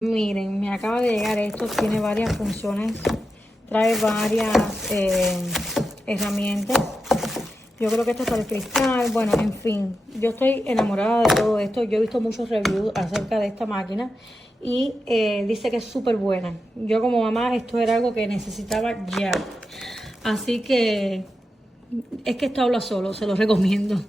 Miren, me acaba de llegar esto, tiene varias funciones, trae varias herramientas. Yo creo que esto es para el cristal, bueno, en fin, yo estoy enamorada de todo esto. Yo he visto muchos reviews acerca de esta máquina y dice que es súper buena. Yo como mamá esto era algo que necesitaba ya, así que es que esto habla solo, se lo recomiendo.